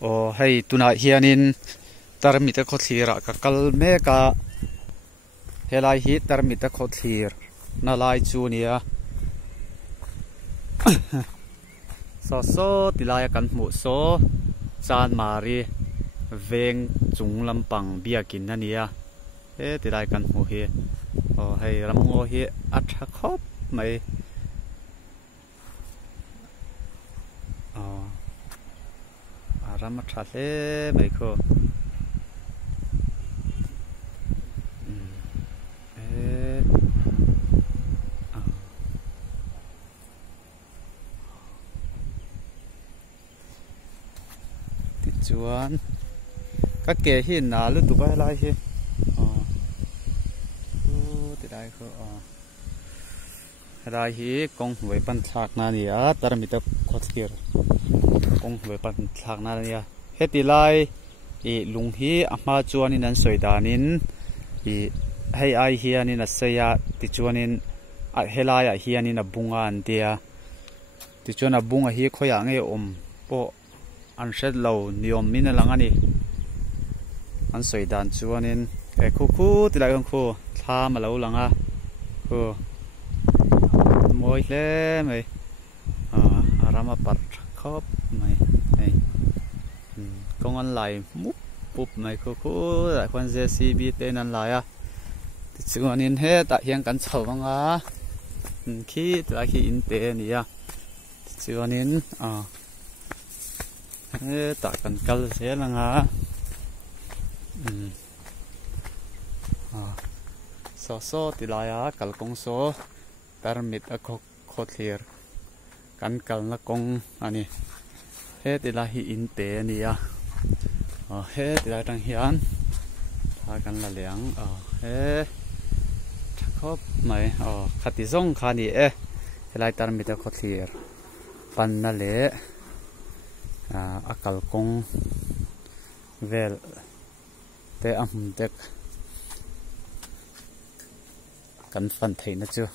o hei tuna hianin tarmita khothira ka kal meka helai hi tarmita khothir na lai chu nia so tilaya kan hmu so chan mari veng chung lampang biakin ania he tilai kan hmu hi o hei ramungo hi atha khop mai rama thale mai kho ti chuan ka ke hi na lu tu bai lai hi ti dai kho rai hi kong hoi pan thak na ni a tarmita khothir kong hoi pan thak na ni a heti lai I lung hi ama chuanin an soidanin I hei ai hianin a seya ti chuanin a helai a hianin a bunga an tia ti chuan a bunga hi khoya nge po an shed lo niom min lang ani an soidan chuanin e khu ti lai khu thla ma lo langa khu moi hle mai rama par khop mai ei công an lại múp bụp này khu lại quan JCB tên ăn lại à thì chứ còn in hết tại hiện cắn sầu văng á khi tại khi in tên này à chứ còn in hết tại cắn cal sẽ là ngã so thì lại à cal công số tarmit à khot hier cắn cal là công anh hết thì lại in tên này à hết thì lại đang hiền thàกันละเลียงครับไม่ขัดที่ส่งขานี่ไล่ตามมิตรคนที่ปันนั่นแหละอากาศคงเวลแต่เด็กกันฟันไทยนะจ๊ะ